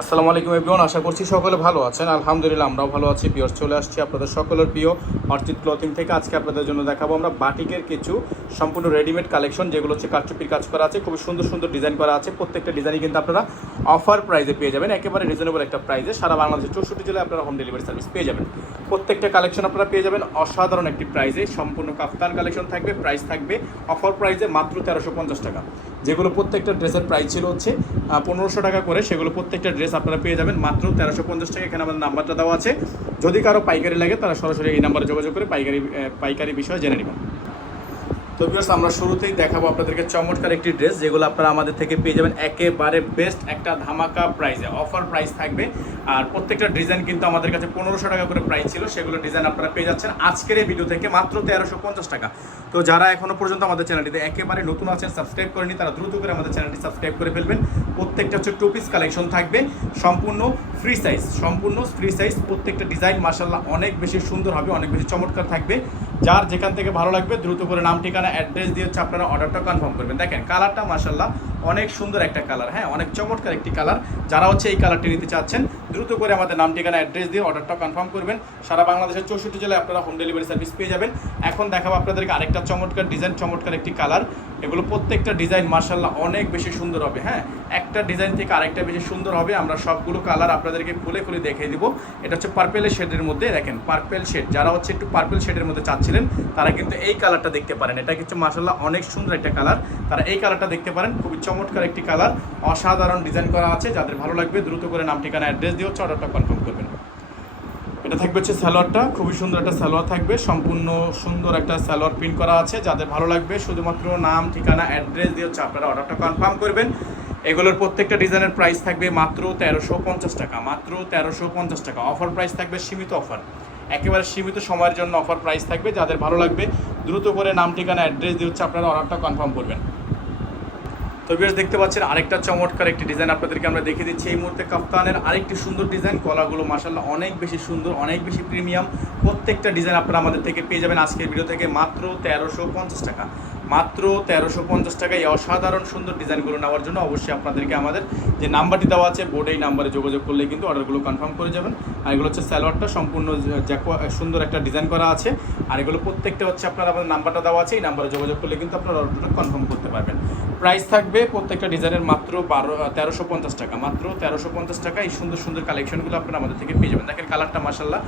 আসসালামু আলাইকুম এভরিওয়ান, আশা করছি সকলে ভালো আছেন। আলহামদুলিল্লাহ আমরাও ভালো আছি। ভিউয়ার্স, চলে আসছি আপনাদের সকলের প্রিয় অর্চিড ক্লথিং থেকে। আজকে আপনাদের জন্য দেখাবো আমরা বাটিকের কিছু সম্পূর্ণ রেডিমেড কালেকশন, যেগুলো হচ্ছে কারচুপির কাজ করা আছে, খুবই সুন্দর সুন্দর ডিজাইন করা আছে। প্রত্যেকটা ডিজাইনই কিন্তু আপনারা অফার প্রাইসে পেয়ে যাবেন, একেবারে রিজনেবল একটা প্রাইসে। সারা বাংলাদেশের 64 জেলায় আপনারা হোম ডেলিভারি সার্ভিস পেয়ে যাবেন। প্রত্যেকটা কালেকশন আপনারা পেয়ে যাবেন অসাধারণ একটি প্রাইসে। সম্পূর্ণ কাফতান কালেকশন থাকবে, প্রাইস থাকবে অফার প্রাইসে মাত্র 1350 টাকা। যেগুলো প্রত্যেকটা ড্রেসের প্রাইস ছিল হচ্ছে 1500 টাকা করে, সেগুলো প্রত্যেকটা ড্রেস আপনারা পেয়ে যাবেন মাত্র 1350 টাকা। এখানে আমাদের নাম্বারটা দেওয়া আছে, যদি কারো পাইকারি লাগে তারা সরাসরি এই নাম্বারে যোগাযোগ করে পাইকারি বিষয়ে জেনে নেবেন। তো ভিউয়ার্স, আমরা শুরুতেই দেখাবো আপনাদেরকে চমৎকার একটি ড্রেস, যেগুলো আপনারা আমাদের থেকে পেয়ে যাবেন একেবারে বেস্ট একটা ধামাকা প্রাইসে। অফার প্রাইস থাকবে, আর প্রত্যেকটা ডিজাইন কিন্তু আমাদের কাছে 1500 টাকা করে প্রাইস ছিল, সেগুলো ডিজাইন আপনারা পেয়ে যাচ্ছেন আজকের এই ভিডিও থেকে মাত্র 1350 টাকা। তো যারা এখনও পর্যন্ত আমাদের চ্যানেলটিতে একেবারে নতুন আছেন, সাবস্ক্রাইব করেনি, তারা দ্রুত করে আমাদের চ্যানেলটি সাবস্ক্রাইব করে ফেলবেন। প্রত্যেকটা হচ্ছে টু পিস কালেকশন থাকবে, সম্পূর্ণ ফ্রি সাইজ। প্রত্যেকটা ডিজাইন মাশাআল্লাহ অনেক বেশি সুন্দর হবে, অনেক বেশি চমৎকার থাকবে। যার যেখান থেকে ভালো লাগবে দ্রুত করে নাম ঠিকানা অ্যাড্রেস দিয়ে হচ্ছে আপনারা অর্ডারটা কনফার্ম করবেন। দেখেন কালারটা মাশাআল্লাহ অনেক সুন্দর একটা কালার, হ্যাঁ অনেক চমৎকার একটি কালার। যারা হচ্ছে এই কালারটি নিতে চাচ্ছেন দ্রুত করে আমাদের নাম ঠিকানা অ্যাড্রেস দিয়ে অর্ডারটা কনফার্ম করবেন। সারা বাংলাদেশের 64 জেলায় আপনারা হোম ডেলিভারি সার্ভিস পেয়ে যাবেন। এখন দেখাবো আপনাদেরকে আরেকটা চমৎকার ডিজাইন, চমৎকার একটি কালার। এগুলো প্রত্যেকটা ডিজাইন মাশাআল্লাহ অনেক বেশি সুন্দর হবে, হ্যাঁ একটা ডিজাইন থেকে আরেকটা বেশি সুন্দর হবে। আমরা সবগুলো কালার আপনাদেরকে খুলে খুলে দেখিয়ে দিব। এটা হচ্ছে পার্পেলের শেডের মধ্যে, দেখেন পার্পেল শেড। যারা হচ্ছে একটু পার্পেল শেডের মধ্যে চাচ্ছিলেন তারা কিন্তু এই কালারটা দেখতে পারেন। এটা কিন্তু মাশাআল্লাহ অনেক সুন্দর একটা কালার, তারা এই কালারটা দেখতে পারেন। খুবই চমৎকার একটি কালার, অসাধারণ ডিজাইন করা আছে। যাদের ভালো লাগবে দ্রুত করে নাম ঠিকানা অ্যাড্রেস দিয়ে হচ্ছে অর্ডারটা কনফার্ম করবেন। এটা থাকবে হচ্ছে সালোয়ারটা, খুবই সুন্দর একটা সালোয়ার থাকবে, সম্পূর্ণ সুন্দর একটা সালোয়ার প্রিন্ট করা আছে। যাদের ভালো লাগবে শুধুমাত্র নাম ঠিকানা অ্যাড্রেস দিয়ে হচ্ছে আপনারা অর্ডারটা কনফার্ম করবেন। এগুলোর প্রত্যেকটা ডিজাইনের প্রাইস থাকবে মাত্র 1350 টাকা, মাত্র 1350 টাকা। অফার প্রাইস থাকবে, সীমিত অফার, একেবারে সীমিত সময়ের জন্য অফার প্রাইস থাকবে। যাদের ভালো লাগবে দ্রুত করে নাম ঠিকানা অ্যাড্রেস দিয়ে হচ্ছে আপনারা অর্ডারটা কনফার্ম করবেন। তো ভিউয়ার্স, দেখতে পাচ্ছেন আরেকটা চমৎকার একটি ডিজাইন আপনাদেরকে আমরা দেখিয়ে দিচ্ছি এই মুহূর্তে। কাফতানের আরেকটি সুন্দর ডিজাইন, গলাগুলো মাশাআল্লাহ অনেক বেশি সুন্দর, অনেক বেশি প্রিমিয়াম। প্রত্যেকটা ডিজাইন আপনারা আমাদের থেকে পেয়ে যাবেন আজকের ভিডিও থেকে মাত্র 1350 টাকা, মাত্র 1350 টাকা। এই অসাধারণ সুন্দর ডিজাইনগুলো নেওয়ার জন্য অবশ্যই আপনাদেরকে আমাদের যে নাম্বারটি দেওয়া আছে বোর্ডে, এই নাম্বারে যোগাযোগ করলে কিন্তু অর্ডারগুলো কনফার্ম করে যাবেন। আর এগুলো হচ্ছে সালোয়ারটা, সম্পূর্ণ সুন্দর একটা ডিজাইন করা আছে। আর এগুলো প্রত্যেকটা হচ্ছে আপনারা আমাদের নাম্বারটা দেওয়া আছে, এই নাম্বারে যোগাযোগ করলে কিন্তু আপনারা অর্ডারটা কনফার্ম করতে পারবেন। প্রাইস থাকবে প্রত্যেকটা ডিজাইনের মাত্র 1350 টাকা, মাত্র 1350 টাকা। এই সুন্দর সুন্দর কালেকশনগুলো আপনারা আমাদের থেকে পেয়ে যাবেন। দেখেন কালারটা মাশাআল্লাহ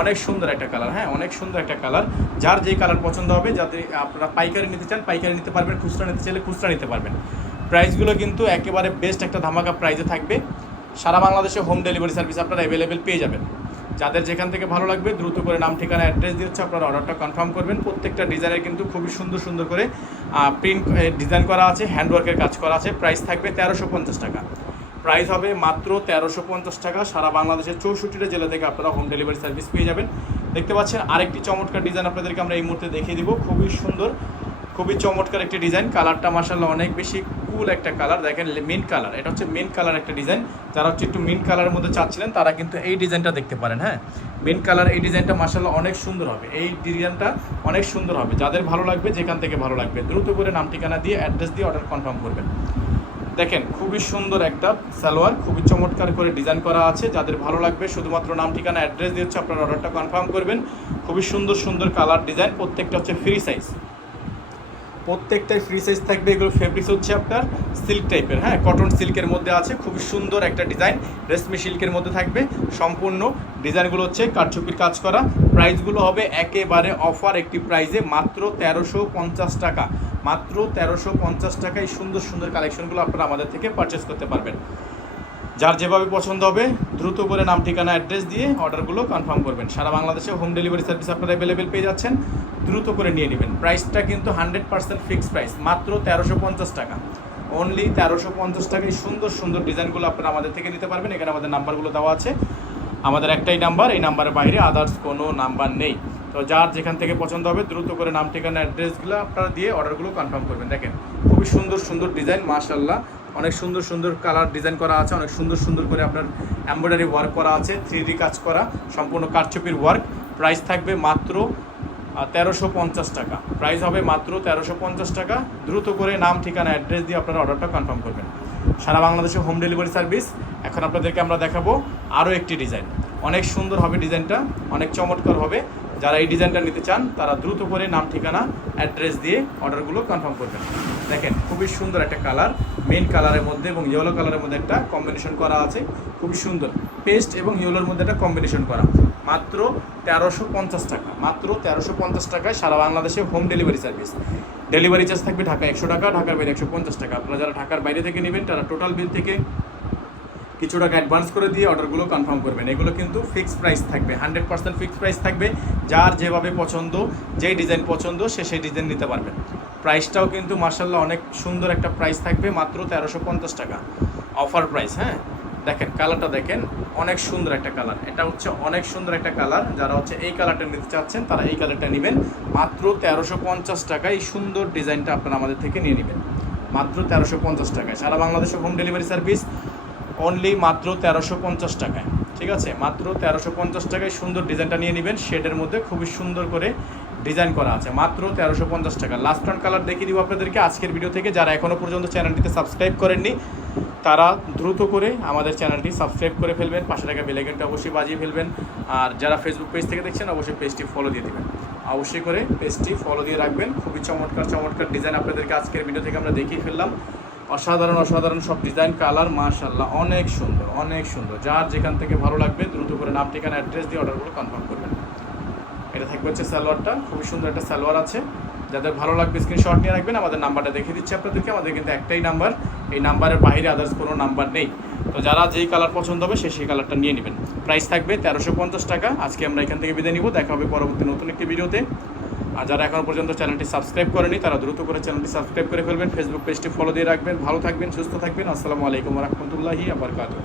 অনেক সুন্দর একটা কালার, হ্যাঁ অনেক সুন্দর একটা কালার। যার যেই কালার পছন্দ হবে, যাতে আপনারা পাইকারি নিতে চান পাইকারি নিতে পারবেন, খুচরা নিতে চাইলে খুচরা নিতে পারবেন। প্রাইসগুলো কিন্তু একেবারে বেস্ট একটা ধামাকা প্রাইসে থাকবে। সারা বাংলাদেশে হোম ডেলিভারি সার্ভিস আপনারা অ্যাভেলেবেল পেয়ে যাবেন। যাদের যেখান থেকে ভালো লাগবে দ্রুত করে নাম ঠিকানা অ্যাড্রেস দিয়ে হচ্ছে আপনারা অর্ডারটা কনফার্ম করবেন। প্রত্যেকটা ডিজাইনের কিন্তু খুবই সুন্দর সুন্দর করে প্রিন্ট ডিজাইন করা আছে, হ্যান্ডওয়ার্কের কাজ করা আছে। প্রাইস থাকবে 1350 টাকা, প্রাইস হবে মাত্র 1350 টাকা। সারা বাংলাদেশের 64টা জেলা থেকে আপনারা হোম ডেলিভারি সার্ভিস পেয়ে যাবেন। দেখতে পাচ্ছেন আরেকটি চমৎকার ডিজাইন আপনাদেরকে আমরা এই মুহূর্তে দেখিয়ে দিব, খুবই সুন্দর, খুবই চমৎকার একটি ডিজাইন। কালারটা মাশাআল্লাহ অনেক বেশি কুল একটা কালার। দেখেন মিন্ট কালার, এটা হচ্ছে মিন্ট কালার একটা ডিজাইন। যারা হচ্ছে একটু মিন্ট কালারের মধ্যে চাচ্ছিলেন তারা কিন্তু এই ডিজাইনটা দেখতে পারেন, হ্যাঁ মিন্ট কালার। এই ডিজাইনটা মাশাআল্লাহ অনেক সুন্দর হবে, এই ডিজাইনটা অনেক সুন্দর হবে। যাদের ভালো লাগবে, যেখান থেকে ভালো লাগবে দ্রুত করে নাম ঠিকানা দিয়ে অ্যাড্রেস দিয়ে অর্ডার কনফার্ম করবেন। দেখেন খুবই সুন্দর একটা সালোয়ার, খুবই চমৎকার করে ডিজাইন করা আছে। যাদের ভালো লাগবে শুধুমাত্র নাম ঠিকানা অ্যাড্রেস দিয়ে হচ্ছে আপনার অর্ডারটা কনফার্ম করবেন। খুবই সুন্দর সুন্দর কালার ডিজাইন, প্রত্যেকটা হচ্ছে ফ্রি সাইজ, প্রত্যেকটাই ফ্রি সাইজ থাকবে। এগুলো ফেব্রিক্স হচ্ছে আপনার সিল্ক টাইপের, হ্যাঁ কটন সিল্কের মধ্যে আছে। খুবই সুন্দর একটা ডিজাইন, রেশমি সিল্কের মধ্যে থাকবে। সম্পূর্ণ ডিজাইনগুলো হচ্ছে কারচুপির কাজ করা। প্রাইসগুলো হবে একেবারে অফার একটি প্রাইসে, মাত্র 1350 টাকা, মাত্র 1350 টাকা। এই সুন্দর সুন্দর কালেকশনগুলো আপনারা আমাদের থেকে পারচেস করতে পারবেন। যার যেভাবে পছন্দ হবে দ্রুত করে নাম ঠিকানা অ্যাড্রেস দিয়ে অর্ডারগুলো কনফার্ম করবেন। সারা বাংলাদেশে হোম ডেলিভারি সার্ভিস আপনারা অ্যাভেলেবেল পেয়ে যাচ্ছেন, দ্রুত করে নিয়ে নেবেন। প্রাইসটা কিন্তু 100% ফিক্সড প্রাইস, মাত্র 1350 টাকা, অনলি 1350 টাকায় সুন্দর সুন্দর ডিজাইনগুলো আপনারা আমাদের থেকে নিতে পারবেন। এখানে আমাদের নাম্বারগুলো দেওয়া আছে, আমাদের একটাই নাম্বার, এই নাম্বারের বাইরে আদার্স কোনো নাম্বার নেই। তো যার যেখান থেকে পছন্দ হবে দ্রুত করে নাম ঠিকানা অ্যাড্রেসগুলো আপনারা দিয়ে অর্ডারগুলো কনফার্ম করবেন। দেখেন খুবই সুন্দর সুন্দর ডিজাইন, মাশাআল্লাহ অনেক সুন্দর সুন্দর কালার ডিজাইন করা আছে, অনেক সুন্দর সুন্দর করে আপনার এমব্রয়ডারি ওয়ার্ক করা আছে, 3D কাজ করা, সম্পূর্ণ কারচুপির ওয়ার্ক। প্রাইস থাকবে মাত্র 1350 টাকা, প্রাইস হবে মাত্র 1350 টাকা। দ্রুত করে নাম ঠিকানা অ্যাড্রেস দিয়ে আপনারা অর্ডারটা কনফার্ম করবেন। সারা বাংলাদেশে হোম ডেলিভারি সার্ভিস। এখন আপনাদেরকে আমরা দেখাবো আরও একটি ডিজাইন, অনেক সুন্দর হবে ডিজাইনটা, অনেক চমৎকার হবে। যারা এই ডিজাইনটা নিতে চান তারা দ্রুত করে নাম ঠিকানা অ্যাড্রেস দিয়ে অর্ডারগুলো কনফার্ম করবেন। দেখেন খুবই সুন্দর একটা কালার, মেন কালারের মধ্যে এবং ইয়েলো কালারের মধ্যে একটা কম্বিনেশন করা আছে, খুবই সুন্দর। পেস্ট এবং ইয়েলোর মধ্যে একটা কম্বিনেশন করা, মাত্র 1350 টাকা, মাত্র 1350 টাকায় সারা বাংলাদেশে home delivery service. Delivery charge থাকবে ঢাকা 100 টাকা, ঢাকার বাইরে 150 টাকা। আপনারা যারা ঢাকার বাইরে থেকে নেবেন তারা টোটাল বিল থেকে কিছু টাকা অ্যাডভান্স করে দিয়ে অর্ডারগুলো কনফার্ম করবেন। এগুলো কিন্তু ফিক্সড প্রাইস থাকবে, 100% ফিক্সড প্রাইস থাকবে। যার যেভাবে পছন্দ, যেই ডিজাইন পছন্দ সে সেই ডিজাইন নিতে পারবেন। প্রাইসটাও কিন্তু মার্শাল্লাহ অনেক সুন্দর একটা প্রাইস থাকবে, মাত্র 1350 টাকা অফার প্রাইস। হ্যাঁ, দেখেন কালারটা দেখেন, অনেক সুন্দর একটা কালার। এটা হচ্ছে অনেক সুন্দর একটা কালার। যারা হচ্ছে এই কালারটা নিতে চাচ্ছেন তারা এই কালারটা নেবেন, মাত্র 1350 টাকায় এই সুন্দর ডিজাইনটা আপনারা আমাদের থেকে নিয়ে নেবেন, মাত্র 1350 টাকায়। সারা বাংলাদেশে হোম ডেলিভারি সার্ভিস অনলি মাত্র 1350 টাকায়। ঠিক আছে, মাত্র 1350 টাকায় সুন্দর ডিজাইনটা নিয়ে নেবেন। শেডের মধ্যে খুবই সুন্দর করে ডিজাইন করা আছে, মাত্র 1350 টাকা। লাস্ট অন কালার দেখিয়ে দিব আপনাদেরকে আজকের ভিডিও থেকে। যারা এখনও পর্যন্ত চ্যানেলটিতে সাবস্ক্রাইব করেননি তারা দ্রুত করে আমাদের চ্যানেলটি সাবস্ক্রাইব করে ফেলবেন, পাশে থাকা বেল আইকনটা অবশ্যই বাজিয়ে ফেলবেন। আর যারা ফেসবুক পেজ থেকে দেখছেন অবশ্যই পেজটি ফলো দিয়ে দেবেন, অবশ্যই করে পেজটি ফলো দিয়ে রাখবেন। খুবই চমৎকার চমৎকার ডিজাইন আপনাদেরকে আজকের ভিডিও থেকে আমরা দেখিয়ে ফেললাম। অসাধারণ অসাধারণ সব ডিজাইন, কালার মাশাআল্লাহ অনেক সুন্দর, অনেক সুন্দর। যার যেখান থেকে ভালো লাগবে দ্রুত করে নাম ঠিকানা অ্যাড্রেস দিয়ে অর্ডারগুলো কনফার্ম করবেন। এটা থাকবে হচ্ছে সালোয়ারটা, খুবই সুন্দর একটা সালোয়ার আছে। যাদের ভালো লাগবে স্ক্রিনশট নিয়ে রাখবেন। আমাদের নাম্বারটা দেখিয়ে দিচ্ছি আপনাদেরকে, আমাদের কিন্তু একটাই নাম্বার, এই নাম্বারের বাইরে আদার্স কোনো নাম্বার নেই। তো যারা যেই কালার পছন্দ হবে সেই কালারটা নিয়ে নেবেন। প্রাইস থাকবে 1350 টাকা। আজকে আমরা এখান থেকে বিদায় নিব, দেখা হবে পরবর্তী নতুন একটি ভিডিওতে। আর যারা এখনও পর্যন্ত চ্যানেলটি সাবস্ক্রাইব করেনি তারা দ্রুত করে চ্যানেলটি সাবস্ক্রাইব করে ফেলবেন, ফেসবুক পেজটি ফলো দিয়ে রাখবেন। ভালো থাকবেন, সুস্থ থাকবেন। আসসালামু আলাইকুম ওয়া রাহমাতুল্লাহি ওয়া বারাকাতুহু।